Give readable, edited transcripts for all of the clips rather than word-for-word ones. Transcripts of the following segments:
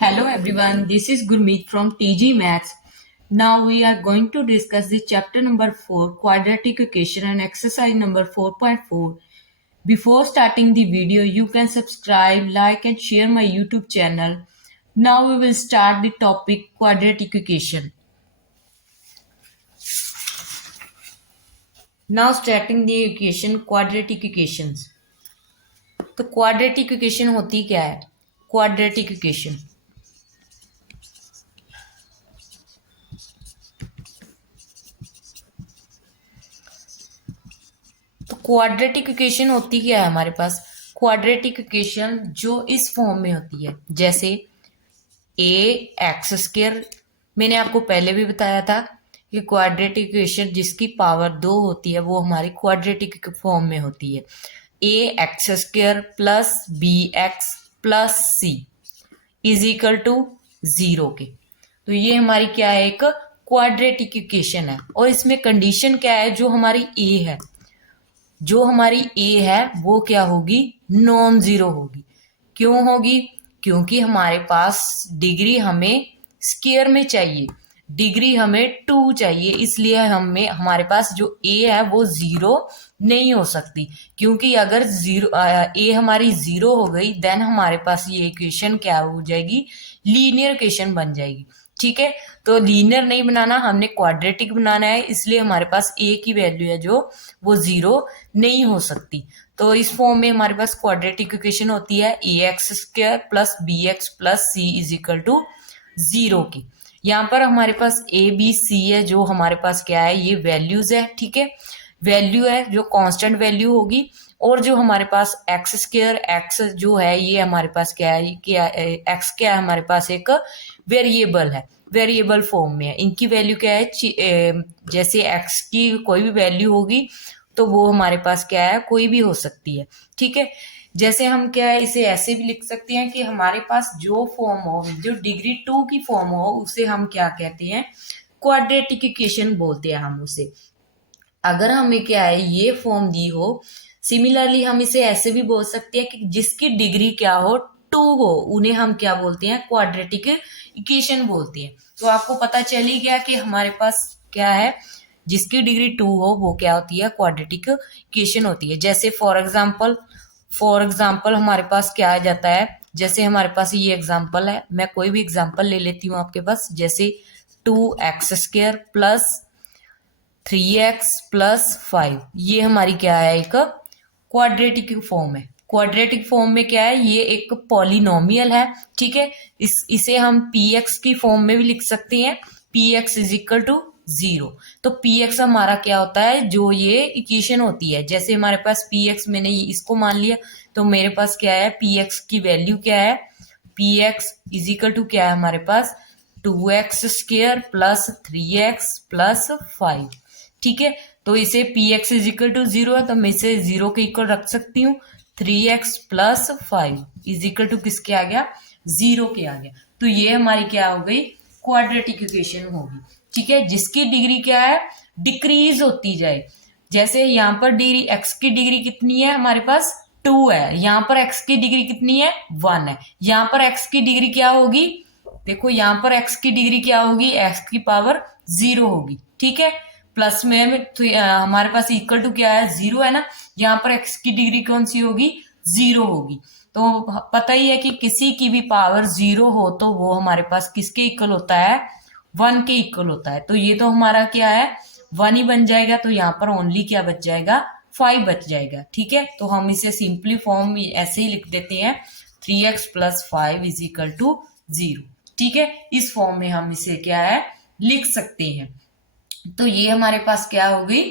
Hello everyone, this is Gurmeet from TG Maths. Now we are going to discuss the chapter number 4, quadratic equation and exercise number 4.4. Before starting the video, you can subscribe, like and share my YouTube channel. Now we will start the topic quadratic equation. Now starting the equation quadratic equations. तो quadratic equation होती क्या है? Quadratic equation quadratic equation होती क्या है हमारे पास? Quadratic equation जो इस फॉर्म में होती है, जैसे ए एक्स स्क्वायर, मैंने आपको पहले भी बताया था कि क्वाड्रेटिक इक्वेशन जिसकी पावर 2 होती है वो हमारी क्वाड्रेटिक फॉर्म में होती है। A x square plus b x plus c is equal to 0 के। तो ये हमारी क्या है? एक क्वाड्रेटिक इक्वेशन है। और इसमें कंडीशन क्या है? जो हमारी ए है, जो हमारी ए है वो क्या होगी? नॉन जीरो होगी। क्यों होगी? क्योंकि हमारे पास डिग्री हमें स्क्वायर में चाहिए, डिग्री हमें 2 चाहिए, इसलिए हमें हमारे पास जो ए है वो 0 नहीं हो सकती। क्योंकि अगर ए हमारी 0 हो गई देन हमारे पास ये इक्वेशन क्या हो जाएगी? लीनियर इक्वेशन बन जाएगी। ठीक है, तो लीनियर नहीं बनाना, हमने क्वाड्रेटिक बनाना है, इसलिए हमारे पास ए की वैल्यू है जो वो 0 नहीं हो सकती। तो इस फॉर्म में हमारे पास क्वाड्रेटिक इक्वेशन होती है a x square plus b x plus c is equal to 0 की। यहाँ पर हमारे पास ए बी सी है, जो हमारे पास क्या है? ये वैल्यूज है। ठीक है, वैल्यू है जो कांस्टेंट वैल्यू होगी। और जो हमारे पास एक्स स्क्वायर एक्स जो है ये हमारे पास क्या है? क्या एक्स क्या है? हमारे पास एक वेरिएबल है, वेरिएबल फॉर्म में है। इनकी वैल्यू क्या है? जैसे एक्स की कोई भी वैल्यू होगी तो वो हमारे पास क्या है? कोई भी हो सकती है। ठीक है, जैसे हम क्या है इसे ऐसे भी लिख सकते हैं कि हमारे पास जो फॉर्म हो, जो डिग्री 2 की फॉर्म हो, उसे हम क्या कहते हैं? क्वाड्रेटिक इक्वेशन बोलते हैं हम उसे। अगर हमें क्या है ये फॉर्म दी हो, सिमिलरली हम इसे ऐसे भी बोल सकते हैं कि जिसकी डिग्री क्या हो? 2 हो, उन्हें हम क्या बोलते हैं? क्वाड्रेटिक इक्वेशन बोलते हैं। तो आपको पता चल ही गया कि हमारे पास क्या है? जिसकी डिग्री 2 हो वो क्या होती है? क्वाड्रेटिक इक्वेशन होती है। जैसे फॉर एग्जाम्पल हमारे पास क्या आ जाता है? जैसे हमारे पास ये एग्जाम्पल है, मैं कोई भी एग्जाम्पल ले लेती हूँ आपके पास। जैसे 2x square plus 3x plus 5, ये हमारी क्या है? एक क्वाड्रेटिक फॉर्म है। क्वाड्रेटिक फॉर्म में क्या है? ये एक पॉलिनोमियल है। ठीक है, इसे हम px की फॉर्म में भी लिख सकते हैं, px इज इक्वल टू 0। तो px हमारा क्या होता है? जो ये इक्वेशन होती है, जैसे हमारे पास px, मैंने इसको मान लिया, तो मेरे पास क्या है? px की वैल्यू क्या है? px इज इक्वल टू क्या है हमारे पास? 2x square plus 3x plus 5। ठीक है, तो इसे px इज इक्वल टू 0 है, तो मैं इसे 0 के इक्वल रख सकती हूँ। 3x plus 5 is equal to किसके आ गया? 0 के आ गया। तो ये हमारी क्या हो गई? क्वाड्रेटिक इक्वेशन होगी। ठीक है, जिसकी डिग्री क्या है? डिक्रीज होती जाए। जैसे यहाँ पर डिग्री x की डिग्री कितनी है? हमारे पास 2 है। यहाँ पर x की डिग्री कितनी है? 1 है। यहाँ पर x की डिग्री क्या होगी? देखो यहाँ पर x की डिग्री क्या होगी? x की पावर 0 होगी। ठीक है, प्लस में तो हमारे पास इक्वल टू क्या है? 0 है ना। यहाँ पर x की डिग्री कौन सी होगी? 0 होगी। तो पता ही है कि किसी की भी पावर 0 हो तो वो हमारे पास किसके इक्वल होता है? 1 के इक्वल होता है। तो ये तो हमारा क्या है? 1 ही बन जाएगा। तो यहाँ पर ओनली क्या बच जाएगा? 5 बच जाएगा। ठीक है, तो हम इसे सिंपली फॉर्म ऐसे ही लिख देते हैं, 3x plus 5 is equal to 0। ठीक है, इस फॉर्म में हम इसे क्या है? लिख सकते हैं। तो ये हमारे पास क्या हो गई?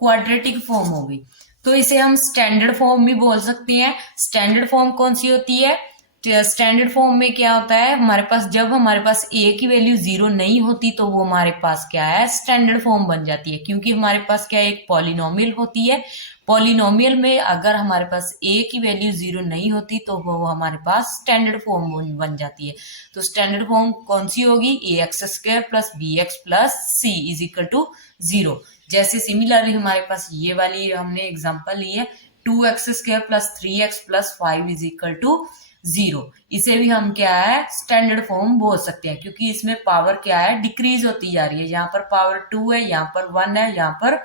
क्वाड्रेटिक फॉर्म हो गई। तो इसे हम स्टैंडर्ड फॉर्म भी बोल सकते हैं। स्टैंडर्ड फॉर्म कौन सी होती है? स्टैंडर्ड फॉर्म में क्या होता है? हमारे पास जब हमारे पास ए की वैल्यू 0 नहीं होती तो वो हमारे पास क्या है? स्टैंडर्ड फॉर्म बन जाती है। क्योंकि हमारे पास क्या है? एक पॉलिनोमियल होती है। पॉलिनोमियल में अगर हमारे पास ए की वैल्यू 0 नहीं होती तो वो हमारे पास स्टैंडर्ड फॉर्म बन जाती है। तो स्टैंडर्ड फॉर्म कौन सी होगी? A x square plus b x plus c is equal to 0। जैसे सिमिलरली हमारे पास ये वाली हमने एग्जांपल ली है, 2x² plus 3x plus 5 is equal to 0। इसे भी हम क्या है स्टैंडर्ड फॉर्म बोल सकते हैं, क्योंकि इसमें पावर क्या है डिक्रीज होती जा रही है। यहाँ पर पावर 2 है, यहाँ पर 1 है, यहाँ पर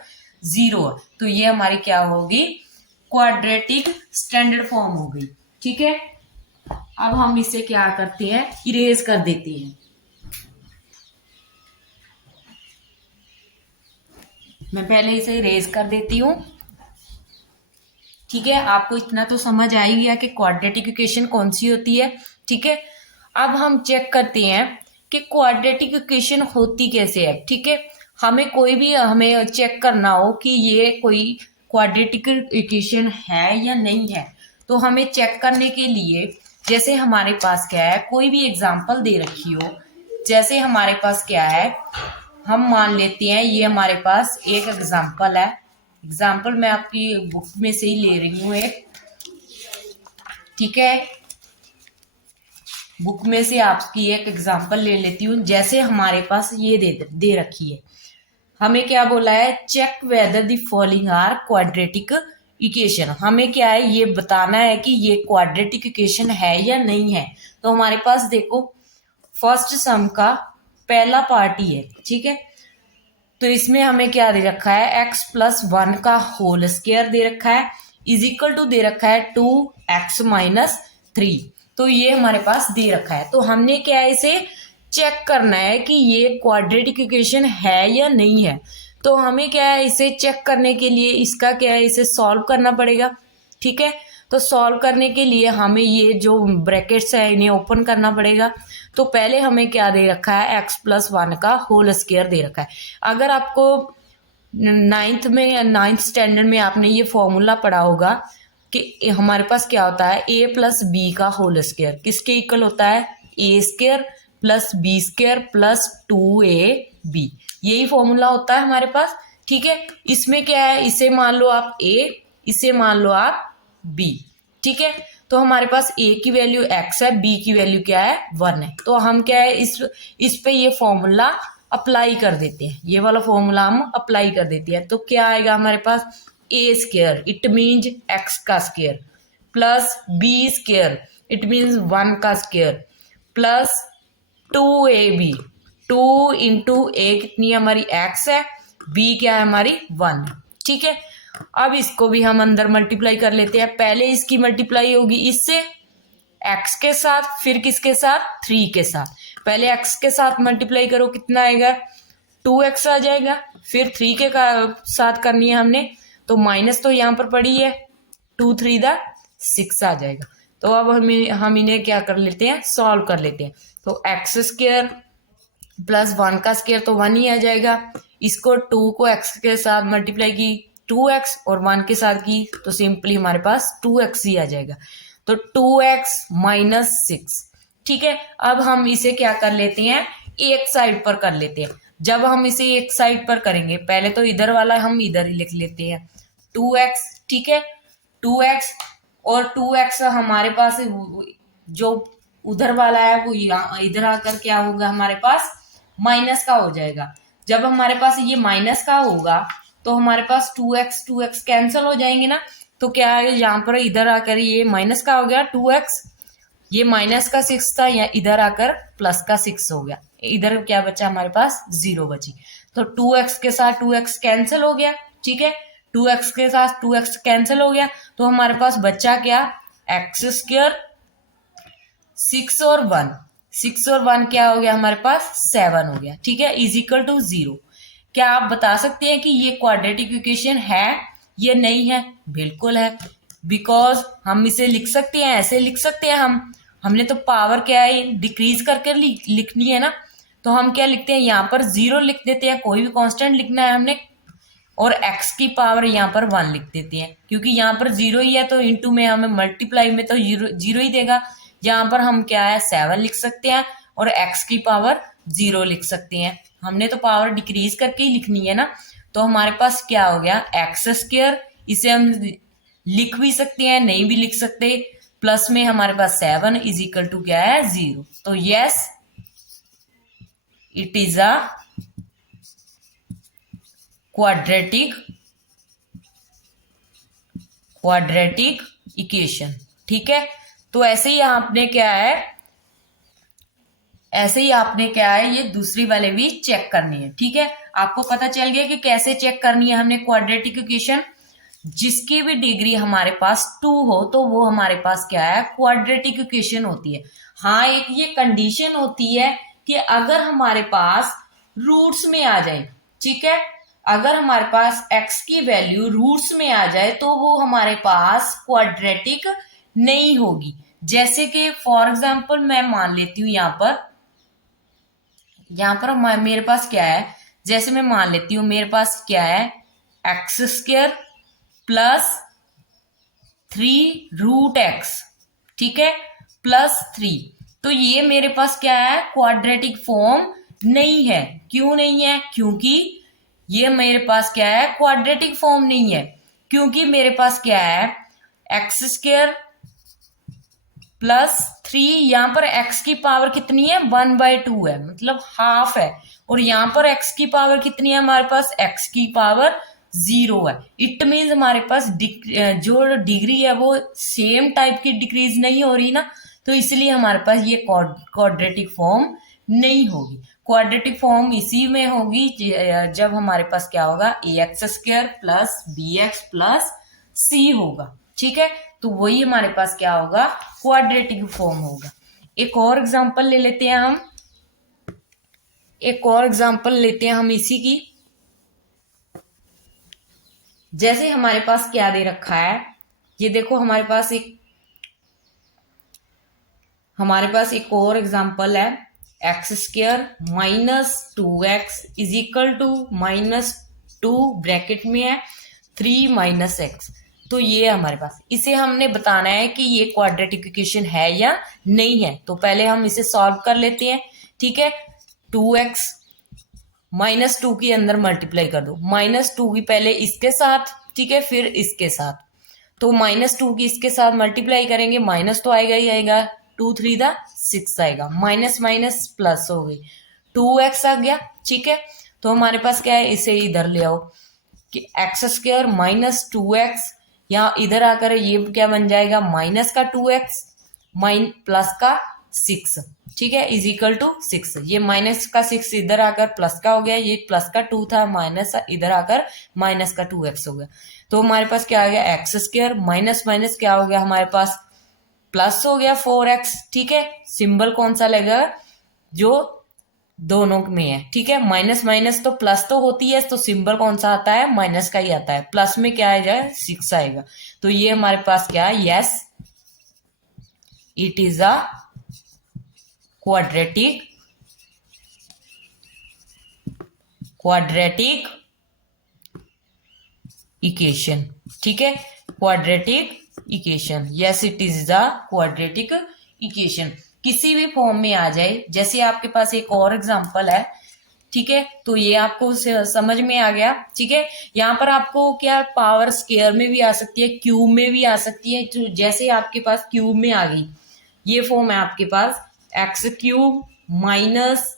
0 है। तो ये हमारी क्या होगी क्वाड्रेटिक स्टैंडर्ड फॉर्म हो गई। ठीक है, अब हम इसे क्या करते हैं इरेज कर देते हैं। मैं पहले इसे इरेज कर देती हूँ। ठीक है, आपको इतना तो समझ आ ही गया कि क्वाड्रेटिक इक्वेशन कौन सी होती है। ठीक है, अब हम चेक करते हैं कि क्वाड्रेटिक इक्वेशन होती कैसे है। ठीक है, हमें कोई भी हमें चेक करना हो कि ये कोई क्वाड्रेटिक इक्वेशन है या नहीं है, तो हमें चेक करने के लिए जैसे हमारे पास क्या है कोई भी एग्जांपल दे रखी हो। जैसे हमारे पास क्या है, हम मान लेते हैं ये हमारे पास एक एग्जांपल है। एग्जाम्पल मैं आपकी बुक में से ही ले रही हूँ एक। ठीक है, बुक में से आपकी एक एग्जाम्पल ले लेती हूँ। जैसे हमारे पास ये दे रखी है, हमें क्या बोला है check whether the following are quadratic equation. हमें क्या है ये बताना है कि ये क्वाड्रेटिक इक्वेशन है या नहीं है। तो हमारे पास देखो फर्स्ट सम का पहला पार्ट ही है। ठीक है, तो इसमें हमें क्या दे रखा है x प्लस 1 का होल स्क्वायर दे रखा है इज इक्वल टू दे रखा है 2x माइनस 3। तो ये हमारे पास दे रखा है। तो हमने क्या है इसे चेक करना है कि ये क्वाड्रेटिक इक्वेशन है या नहीं है। तो हमें क्या है इसे चेक करने के लिए इसका क्या है इसे सॉल्व करना पड़ेगा। ठीक है, तो सॉल्व करने के लिए हमें ये जो ब्रैकेट्स है इन्हें ओपन करना पड़ेगा। तो पहले हमें क्या दे रखा है x प्लस 1 का होल स्क्वायर दे रखा है। अगर आपको नाइन्थ स्टैंडर्ड में आपने ये फॉर्मूला पढ़ा होगा कि हमारे पास क्या होता है a प्लस बी का होल स्क्वायर किसके इक्वल होता है a square plus B square plus 2ab। यही फॉर्मूला होता है हमारे पास। ठीक है, इसमें क्या है इसे मान लो आप a, इसे मान लो आप b। ठीक है, तो हमारे पास a की वैल्यू x है, b की वैल्यू क्या है 1 है। तो हम क्या है इस पे ये फॉर्मूला अप्लाई कर देते हैं, ये वाला फॉर्मूला हम अप्लाई कर देते हैं। तो क्या आएगा हमारे पास a square it means x का square plus b square it means 1 का square plus 2ab। 2 into a कितनी हमारी x है, b क्या है हमारी 1। ठीक है, अब इसको भी हम अंदर मल्टीप्लाई कर लेते हैं। पहले इसकी मल्टीप्लाई होगी इससे x के साथ, फिर किसके साथ 3 के साथ। पहले x के साथ मल्टीप्लाई करो कितना आएगा 2x आ जाएगा, फिर 3 के साथ करनी है हमने तो माइनस तो यहाँ पर पड़ी है 2 3 6 आ जाएगा। तो अब हम इन्हें क्या कर लेते हैं सॉल्व कर लेते हैं। तो x स्क्वायर प्लस 1 का स्क्वायर तो 1 ही आ जाएगा। इसको 2 को x के साथ मल्टीप्लाई की 2x और 1 के साथ की तो सिंपली हमारे पास 2x ही आ जाएगा। तो 2x माइनस 6। ठीक है, अब हम इसे क्या कर लेते हैं एक साइड पर कर लेते हैं। जब हम इसे एक साइड पर करेंगे पहले तो इधर वाला हम इधर ही लिख लेते हैं 2x। ठीक है, 2x और 2x हमारे पास जो उधर वाला है वो इधर आकर क्या होगा हमारे पास माइनस का हो जाएगा। जब हमारे पास ये माइनस का होगा तो हमारे पास 2x कैंसिल हो जाएंगे ना। तो क्या है यहाँ पर इधर आकर ये माइनस का हो गया 2x, ये माइनस का 6 था या इधर आकर प्लस का 6 हो गया। इधर क्या बचा हमारे पास 0 बची। तो 2x के साथ 2x कैंसिल हो गया। ठीक है, 2x के साथ 2x कैंसिल हो गया तो हमारे पास बचा क्या x स्क्वायर 6 और 1 क्या हो गया हमारे पास 7 हो गया। ठीक है, इज इक्वल टू 0। क्या आप बता सकते हैं कि ये क्वाड्रेटिक इक्वेशन है ये नहीं है? बिल्कुल है, बिकॉज हम इसे लिख सकते हैं, ऐसे लिख सकते हैं हमने तो पावर क्या है डिक्रीज करके लिखनी है ना। तो हम क्या लिखते हैं यहाँ पर 0 लिख देते हैं, कोई भी कांस्टेंट लिखना है हमने, और x की पावर यहाँ पर 1 लिख देते हैं क्योंकि यहाँ पर 0 ही है तो इंटू में हमें मल्टीप्लाई में तो 0 ही देगा। यहाँ पर हम क्या है 7 लिख सकते हैं और x की पावर 0 लिख सकते हैं। हमने तो पावर डिक्रीज करके ही लिखनी है ना। तो हमारे पास क्या हो गया एक्स स्क्वायर, इसे हम लिख भी सकते हैं नहीं भी लिख सकते, प्लस में हमारे पास 7 इज इक्वल टू क्या है 0। तो yes it is a quadratic quadratic equation. ठीक है, तो ऐसे ही आपने क्या है, ये दूसरी वाले भी चेक करनी है। ठीक है, आपको पता चल गया कि कैसे चेक करनी है हमने क्वाड्रेटिक इक्वेशन। जिसकी भी डिग्री हमारे पास 2 हो तो वो हमारे पास क्या है, क्वाड्रेटिक इक्वेशन होती है। हाँ, एक ये कंडीशन होती है कि अगर हमारे पास रूट्स में आ जाए, ठीक है, अगर हमारे पास x की वैल्यू रूट्स में आ जाए तो वो हमारे पास क्वाड्रेटिक नहीं होगी। जैसे कि फॉर एग्जांपल मैं मान लेती हूं यहां पर मेरे पास क्या है, जैसे मैं मान लेती हूं मेरे पास क्या है, एक्स स्क्वायर प्लस 3√x, ठीक है, प्लस 3। तो ये मेरे पास क्या है, क्वाड्रेटिक फॉर्म नहीं है। क्यों नहीं है? क्योंकि ये मेरे पास क्या है, क्वाड्रेटिक फॉर्म नहीं है, क्योंकि मेरे पास क्या है, एक्स स्क्वायर प्लस 3, यहां पर x की पावर कितनी है, 1/2 है, मतलब हाफ है। और यहां पर x की पावर कितनी है हमारे पास, x की पावर 0 है। इट मीन्स हमारे पास जो डिग्री है वो सेम टाइप की डिक्रीज नहीं हो रही ना, तो इसलिए हमारे पास ये क्वाड्रेटिक फॉर्म नहीं होगी। क्वाड्रेटिक फॉर्म इसी में होगी जब हमारे पास क्या होगा, ax² plus bx plus c होगा। ठीक है, तो वही हमारे पास क्या होगा, क्वाड्रेटिक फॉर्म होगा। एक और एग्जांपल ले लेते हैं हम इसी की। जैसे हमारे पास क्या दे रखा है, ये देखो हमारे पास एक और एग्जांपल है, x² minus 2x is equal to -2 bracket में है 3 माइनस x। तो ये हमारे पास, इसे हमने बताना है कि ये क्वाड्रेटिक इक्वेशन है या नहीं है। तो पहले हम इसे सॉल्व कर लेते हैं। ठीक है, 2x -2 के अंदर मल्टीप्लाई कर दो, -2 की पहले इसके साथ, ठीक है, फिर इसके साथ। तो -2 की इसके साथ मल्टीप्लाई करेंगे, माइनस तो आएगा ही आएगा, 2 3 6 आएगा, माइनस माइनस प्लस हो गई, 2x आ गया। ठीक है, तो हमारे पास क्या है, इसे इधर ले आओ कि x² माइनस 2x, यहाँ इधर आकर ये क्या बन जाएगा, माइनस का 2x प्लस का 6, ठीक है, इज इक्वल टू 6। ये माइनस का 6 इधर आकर प्लस का हो गया, ये प्लस का 2 था, माइनस इधर आकर माइनस का 2x हो गया। तो हमारे पास क्या आ गया, x² माइनस माइनस क्या हो गया हमारे पास, प्लस हो गया 4x। ठीक है, सिंबल कौन सा लगेगा, जो दोनों में है। ठीक है, माइनस माइनस तो प्लस तो होती है, तो सिंबल कौन सा आता है, माइनस का ही आता है। प्लस में क्या आएगा, 6 आएगा। तो ये हमारे पास क्या है, yes it is a quadratic equation. ठीक है, quadratic equation, yes it is the quadratic equation. किसी भी फॉर्म में आ जाए, जैसे आपके पास एक और एग्जांपल है। ठीक है, तो ये आपको समझ में आ गया। ठीक है, यहाँ पर आपको क्या पावर स्क्वायर में भी आ सकती है, क्यूब में भी आ सकती है। तो जैसे आपके पास क्यूब में आ गई, ये फॉर्म है आपके पास, x³ minus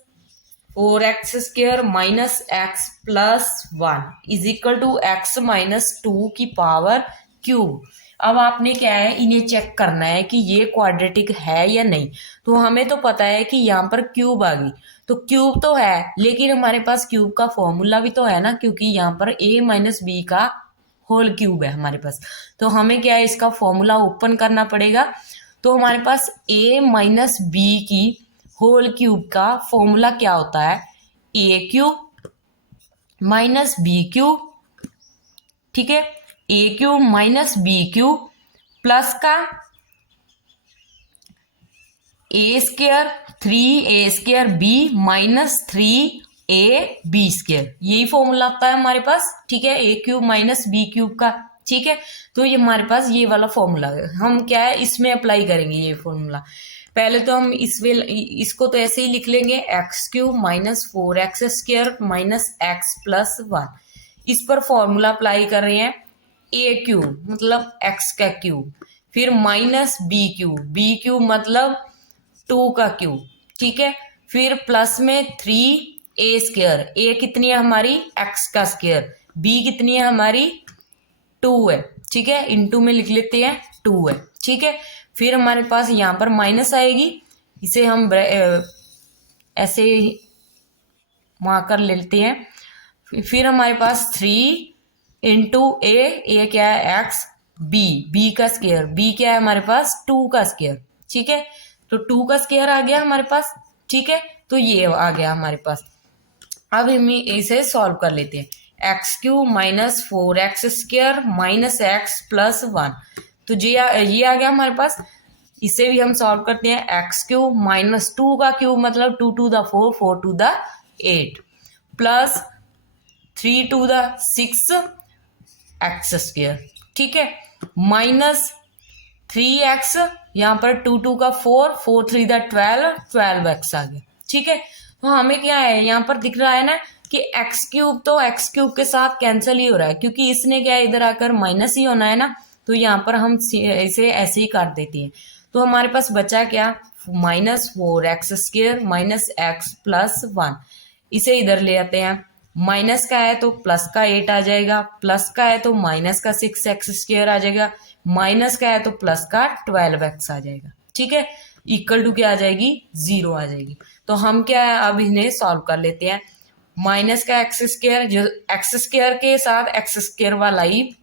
4x² minus x plus 1 is equal to x minus 2 की पावर क्यूब। अब आपने क्या है, इन्हें चेक करना है कि ये क्वाड्रेटिक है या नहीं। तो हमें तो पता है कि यहाँ पर क्यूब आ गई, तो क्यूब तो है, लेकिन हमारे पास क्यूब का फॉर्मूला भी तो है ना, क्योंकि यहाँ पर a माइनस बी का होल क्यूब है हमारे पास। तो हमें क्या है, इसका फॉर्मूला ओपन करना पड़ेगा। तो हमारे पास a माइनस बी की होल क्यूब का फॉर्मूला क्या होता है, a³ माइनस b³ ठीक है, a³ माइनस b³ प्लस का a² 3a² b minus 3ab², यही फॉर्मूला आता है हमारे पास। ठीक है, a³ माइनस b³ का। ठीक है, तो ये हमारे पास ये वाला फॉर्मूला है, हम क्या है इसमें अप्लाई करेंगे ये फॉर्मूला। पहले तो हम इसको तो ऐसे ही लिख लेंगे, x³ minus 4x² minus x plus 1। इस पर फॉर्मूला अप्लाई कर रहे हैं, a³ मतलब x का क्यूब, फिर माइनस b³ मतलब 2 का क्यूब। ठीक है, फिर प्लस में 3a², a कितनी है हमारी, x का स्क्वायर, b कितनी है हमारी 2 है। ठीक है, इनटू में लिख लेते हैं 2 है, ठीक है। फिर हमारे पास यहाँ पर माइनस आएगी, इसे हम ऐसे मार्कर लेते हैं। फिर हमारे पास 3 इंटू ए क्या है एक्स, बी का स्क्वायर, बी क्या है हमारे पास 2 का स्क्वायर, ठीक है। तो 2 का स्क्वायर आ गया हमारे पास, ठीक है। तो ये आ गया हमारे पास। अब हम इसे सॉल्व कर लेते हैं। x³ minus 4x square minus x plus 1, तो ये आ गया हमारे पास। इसे भी हम सॉल्व करते हैं। x³ माइनस 2 का क्यूब मतलब 2 to the 4, 4 to the 8 plus 3 to the 6 x square, ठीक है, माइनस 3x, यहाँ पर 2 2 का 4, 4 3 द 12, 12x आ गया, ठीक है। तो हमें क्या है यहाँ पर दिख रहा है ना कि x³ तो x³ के साथ कैंसिल ही हो रहा है, क्योंकि इसने क्या इधर आकर माइनस ही होना है ना, तो यहाँ पर हम इसे ऐसे ही काट देते हैं। तो हमारे पास बचा क्या, minus 4x square minus x plus 1, इसे इधर ले आते हैं। माइनस का है तो प्लस का 8 आ जाएगा, प्लस का है तो माइनस का 6x स्क्वायर आ जाएगा, माइनस का है तो प्लस का 12x आ जाएगा, ठीक है। इक्वल टू क्या आ जाएगी, 0 आ जाएगी। तो हम क्या है अब इन्हें सॉल्व कर लेते हैं। माइनस का एक्स स्क्वायर, जो एक्स स्क्वायर के साथ एक्स स्क्वायर वाला ही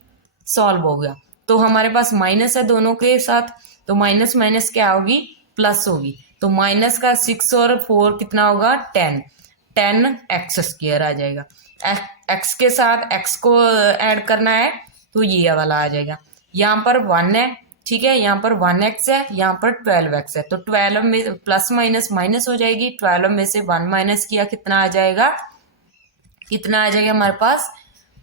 सॉल्व हो गया, तो हमारे पास माइनस है दोनों के साथ, तो माइनस माइनस क्या होगी, प्लस होगी। तो माइनस का 6 और 4 कितना होगा, 10 एक्स स्क्वायर आ जाएगा। एक्स के साथ एक्स को ऐड करना है तो ये वाला आ जाएगा। यहाँ पर 1 है, ठीक है, यहाँ पर 1x है, यहाँ पर 12x है, तो 12 में प्लस माइनस माइनस हो जाएगी। 12 में से 1 माइनस किया कितना आ जाएगा, कितना आ जाएगा हमारे पास,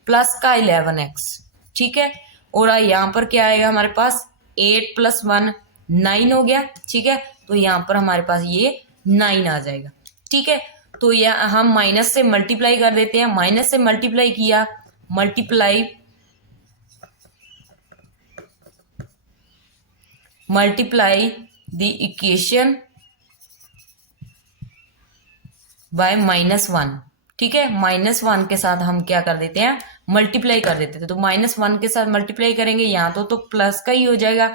प्लस का 11x, ठीक है। और यहाँ पर क्या आएगा हमारे पास, 8 प्लस 1 9 हो गया, ठीक है। तो यहाँ पर हमारे पास ये 9 आ जाएगा, ठीक है। तो यह हम माइनस से मल्टीप्लाई कर देते हैं। माइनस से मल्टीप्लाई किया, मल्टीप्लाई द इक्वेशन बाय -1, ठीक है। -1 के साथ हम क्या कर देते हैं, मल्टीप्लाई कर देते थे, तो -1 के साथ मल्टीप्लाई करेंगे, यहाँ तो प्लस का ही हो जाएगा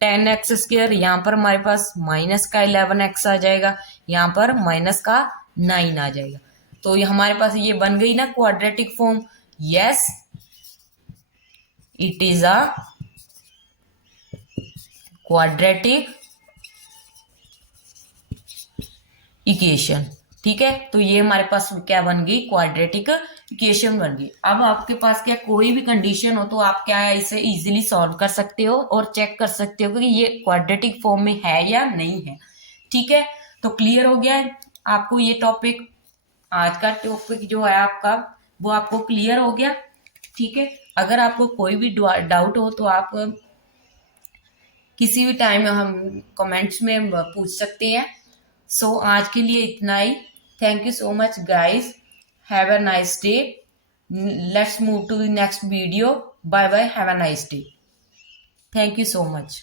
10x स्क्वायर, यहाँ पर हमारे पास माइनस का 11x आ जाएगा, यहाँ पर माइनस का 9 आ जाएगा। तो ये हमारे पास ये बन गई ना quadratic form. Yes, it is a quadratic equation, ठीक है। तो ये हमारे पास क्या बन गई, क्वाड्रेटिक इक्वेशन बन गई। अब आपके पास क्या कोई भी कंडीशन हो तो आप क्या है इसे इजीली सॉल्व कर सकते हो और चेक कर सकते हो कि ये क्वाड्रेटिक फॉर्म में है या नहीं है, ठीक है। तो क्लियर हो गया है आपको ये टॉपिक, आज का टॉपिक जो है आपका वो आपको क्लियर हो गया, ठीक है। अगर आपको कोई भी डाउट हो तो आप किसी भी टाइम हम कमेंट्स में पूछ सकते हैं। सो आज के लिए इतना ही। Thank you so much guys, have a nice day. Let's move to the next video. Bye bye, have a nice day. Thank you so much.